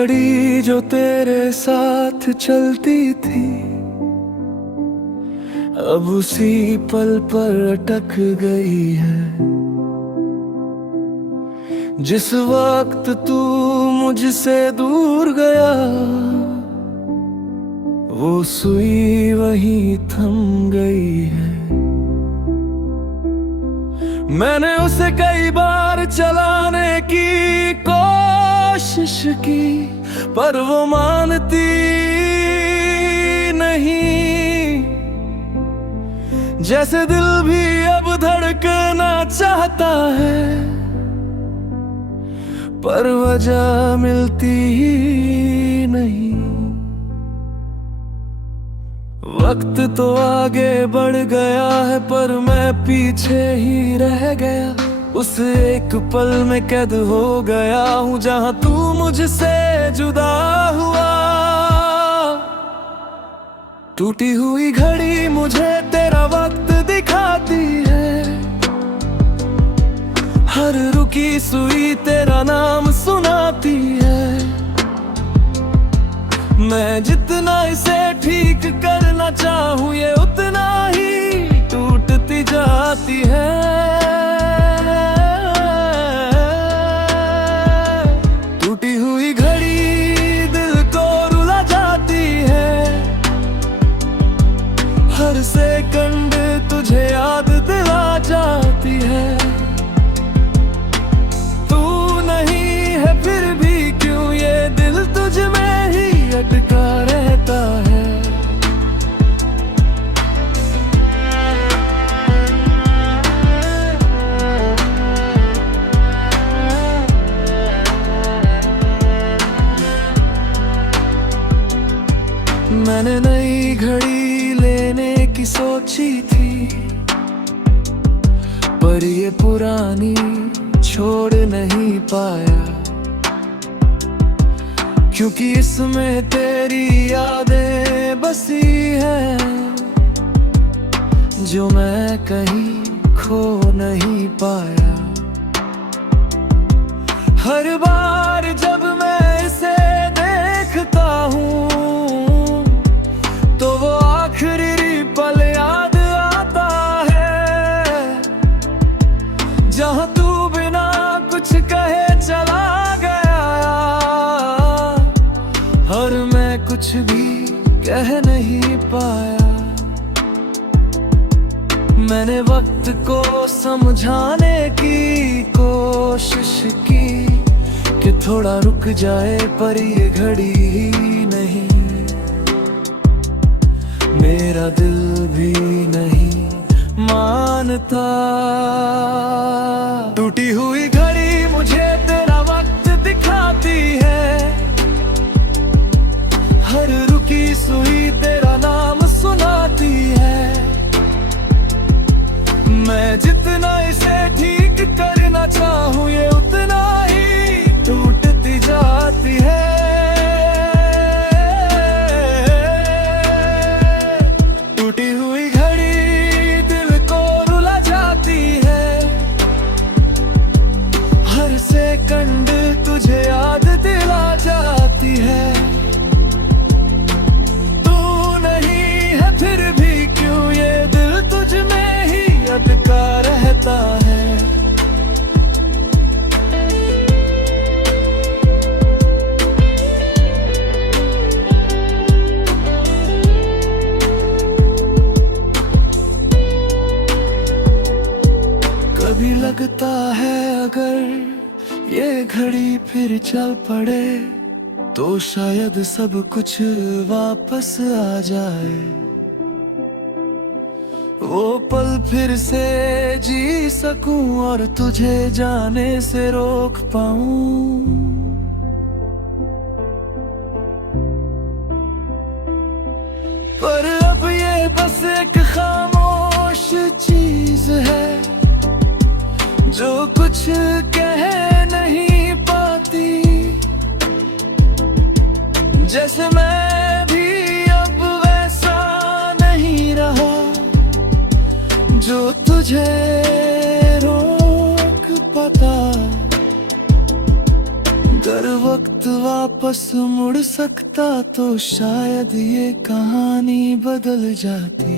घड़ी जो तेरे साथ चलती थी, अब उसी पल पर अटक गई है। जिस वक्त तू मुझसे दूर गया, वो सुई वहीं थम गई है। मैंने उसे कई बार चलाने की कोशिश की, पर वो मानती नहीं। जैसे दिल भी अब धड़कना चाहता है, पर वजह मिलती ही नहीं। वक्त तो आगे बढ़ गया है, पर मैं पीछे ही रह गया। उस एक पल में कैद हो गया हूँ, जहाँ तू मुझसे जुदा हुआ। टूटी हुई घड़ी मुझे तेरा वक्त दिखाती है, हर रुकी सुई तेरा नाम सुनाती है। मैं जितना इसे ठीक करना चाहूँ, ये उतना ही टूटती जाती है। टूटी हुई घड़ी दिल को रुला जाती है, हर सेकंड तुझे याद दिला जाती है। तू नहीं है फिर भी क्यों ये दिल तुझ में ही अटका रहता है। मैंने नई घड़ी लेने की सोची थी, पर ये पुरानी छोड़ नहीं पाया। क्योंकि इसमें तेरी यादें बसी हैं, जो मैं कहीं खो नहीं पाया। हर बार जब मैं इसे देखता हूँ, तो वो आखिरी पल याद आता है, जहाँ तू बिना कुछ कहे चला गया, और मैं कुछ भी कह नहीं पाया। मैंने वक्त को समझाने की कोशिश की, कि थोड़ा रुक जाए, पर ये घड़ी ही नहीं। मेरा दिल भी नहीं मानता। टूटी हुई घड़ी मुझे तेरा वक्त दिखाती है, हर रुकी सुई तेरा नाम सुनाती है। मैं जितना इसे ठीक करना चाहूँ, ये उतना ही टूटती जाती है। टूटी हुई घड़ी दिल को रुला जाती है, हर सेकंड तुझे याद दिला जाती है। तू नहीं है फिर भी क्यों ये दिल तुझ में ही अटका रहता है। कभी लगता है अगर ये घड़ी फिर चल पड़े, तो शायद सब कुछ वापस आ जाए। वो पल फिर से जी सकूं और तुझे जाने से रोक पाऊं। पर अब ये बस एक खामोश चीज है, जो कुछ कह नहीं पाती। जैसे मैं भी अब वैसा नहीं रहा, जो तुझे रोक पाता। अगर वक्त वापस सकता तो शायद ये कहानी बदल जाती,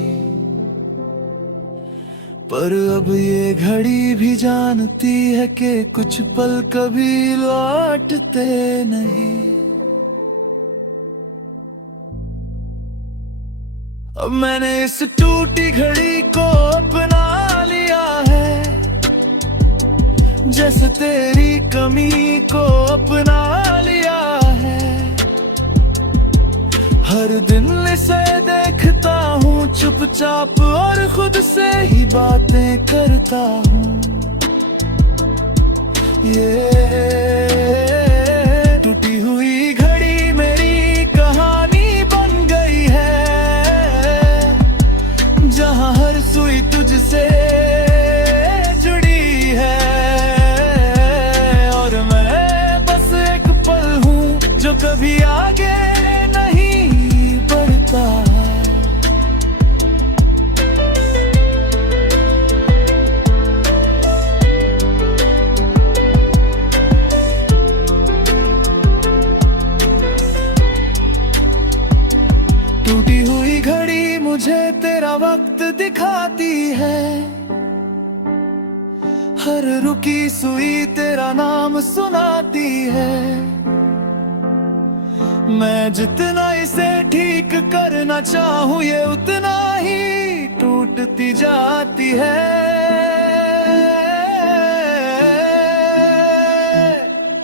पर अब ये घड़ी भी जानती है कि कुछ पल कभी लौटते नहीं। अब मैंने इस टूटी घड़ी को अपना लिया है, जैसे तेरी कमी को अपना लिया है। हर दिन इसे देखता हूँ चुपचाप और खुद से ही बातें करता हूँ। ये टूटी हुई घड़ी मेरी कहानी बन गई है, जहाँ हर सुई तुझसे जुड़ी है। और मैं बस एक पल हूँ जो कभी आगे नहीं बढ़ता। टूटी हुई घड़ी मुझे तेरा वक्त दिखाती है, हर रुकी सुई तेरा नाम सुनाती है। मैं जितना इसे ठीक करना चाहूँ ये उतना ही टूटती जाती है।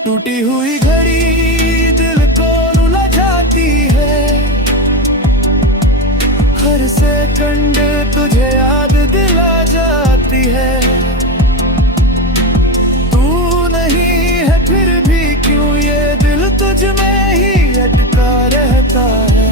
टूटी हुई घड़ी दिल को रुला जाती है, हर सेकंड तुझे याद दिला जाती है। तू नहीं है फिर भी क्यों ये दिल तुझ में ही अटका रहता है।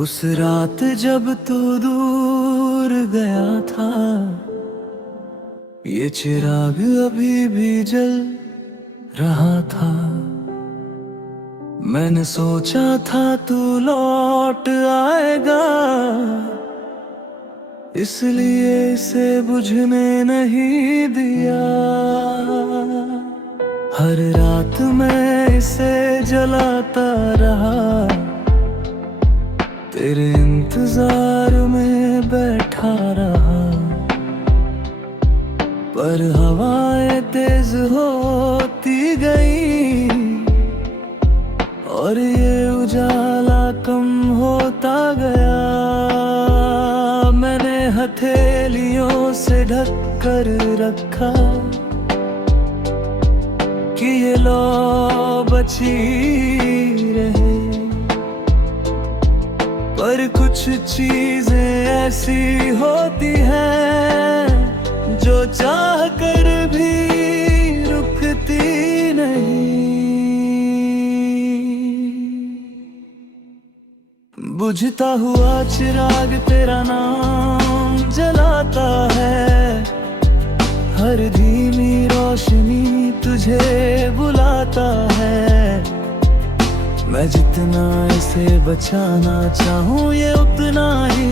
उस रात जब तू दूर गया था, ये चिराग अभी भी जल रहा था। मैंने सोचा था तू लौट आएगा, इसलिए इसे बुझने नहीं दिया। हर रात मैं इसे जलाता रहा, तेरे इंतजार में बैठा रहा। पर हवाएं तेज होती गई और ये उजाला कम होता गया। मैंने हथेलियों से ढक कर रखा कि ये लो बची रहे। पर कुछ चीजें ऐसी होती हैं जो चाह कर भी रुकती नहीं। बुझता हुआ चिराग तेरा नाम जलाता है, हर धीमी रोशनी तुझे बुलाता है। मैं जितना इसे बचाना चाहूँ ये उतना ही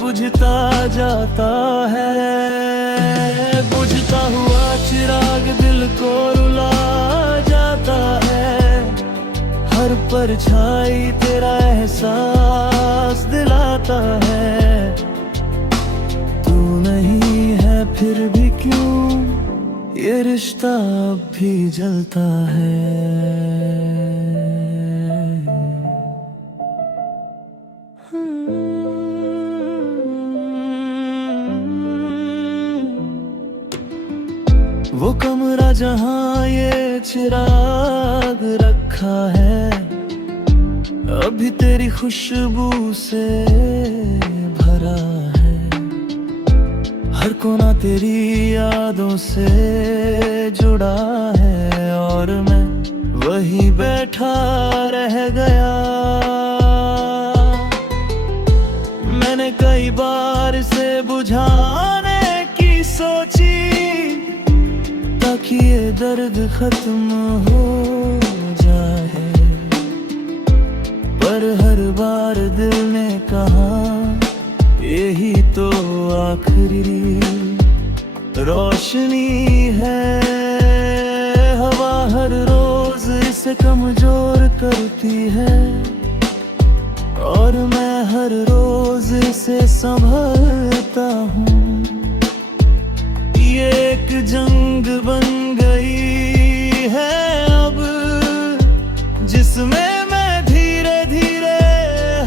बुझता जाता है। बुझता हुआ चिराग दिल को रुला जाता है, हर परछाई तेरा एहसास दिलाता है। तू नहीं है फिर भी क्यों ये रिश्ता अब भी जलता है। वो कमरा जहाँ ये चिराग रखा है, अभी तेरी खुशबू से भरा है। हर कोना तेरी यादों से जुड़ा है और मैं वही बैठा रह गया। मैंने कई बार इसे बुझाने की सोची ताकि ये दर्द खत्म हो जाए, पर हर बार दिल ने कहा यही तो आखिरी रोशनी है। हवा हर रोज इसे कमजोर करती है और मैं हर रोज इसे संभलता हूँ। ये एक जंग बन गई है अब, जिसमें मैं धीरे धीरे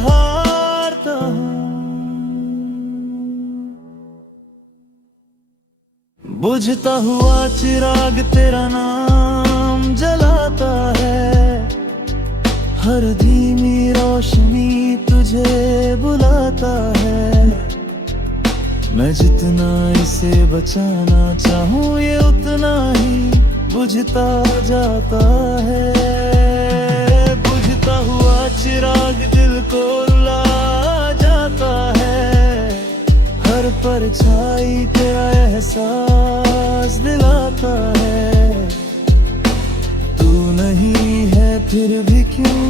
हारता हूँ। बुझता हुआ चिराग तेरा नाम जलाता है, हर धीमी रोशनी तुझे बुलाता है। मैं जितना इसे बचाना चाहूँ ये उतना ही बुझता जाता है। बुझता हुआ चिराग दिल को रुला जाता है, हर परछाई तेरा एहसास दिलाता है। तू नहीं है फिर भी क्यों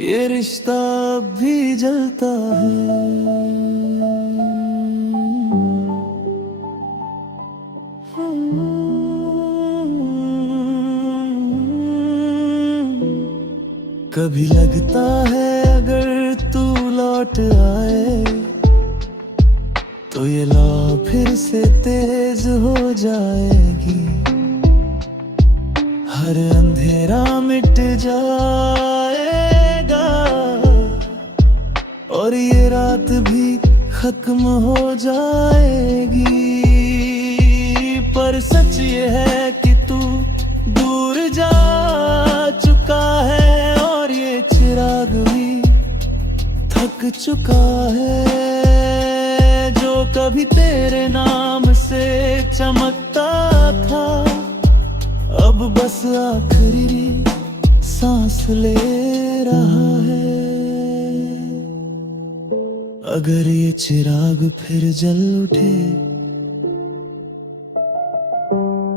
ये रिश्ता अब भी जलता है। कभी लगता है अगर तू लौट आए तो ये लौ फिर से तेज हो जाएगी, हर अंधेरा मिट जाएगा और ये रात भी खत्म हो जाएगी। पर सच ये है कि तू दूर जा चुका है और ये चिराग भी थक चुका है। जो कभी तेरे नाम से चमकता था अब बस आखिरी सांस ले रहा है। अगर ये चिराग फिर जल उठे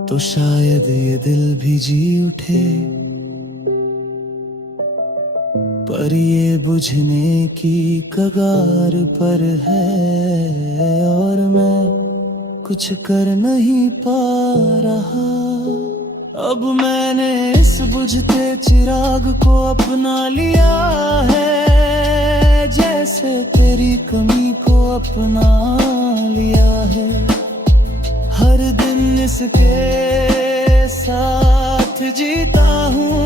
तो शायद ये दिल भी जी उठे, पर ये बुझने की कगार पर है और मैं कुछ कर नहीं पा रहा। अब मैंने इस बुझते चिराग को अपना लिया है, जैसे तेरी कमी को अपना लिया है। हर दिन इसके साथ जीता हूँ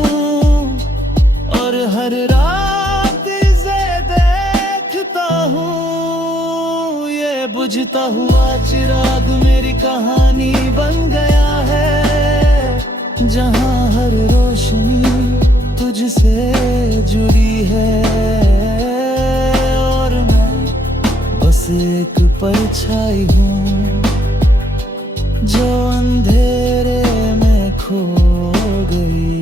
और हर रात इसे देखता हूँ। ये बुझता हुआ चिराग मेरी कहानी बन गया है, जहाँ हर रोशनी तुझसे जुड़ी है और मैं बस एक परछाई हूँ जो अंधेरे में खो गई।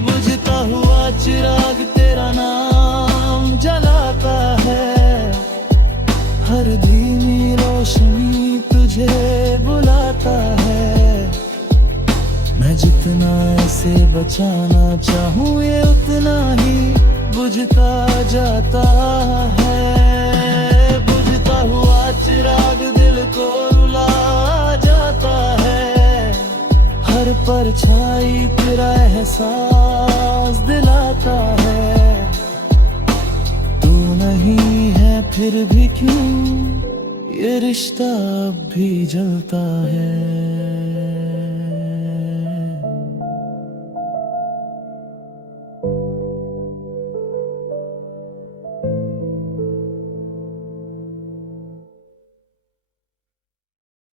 बुझता हुआ चिराग तेरा नाम जलाता है, हर धीमी रोशनी तुझे बुलाता है। मैं जितना इसे बचाना चाहूँ ये उतना ही बुझता जाता है। बुझता हुआ चिराग दिल को रुला जाता है, हर परछाई तेरा एहसास दिलाता है। तू नहीं है फिर भी क्यों ये रिश्ता अब भी जलता है।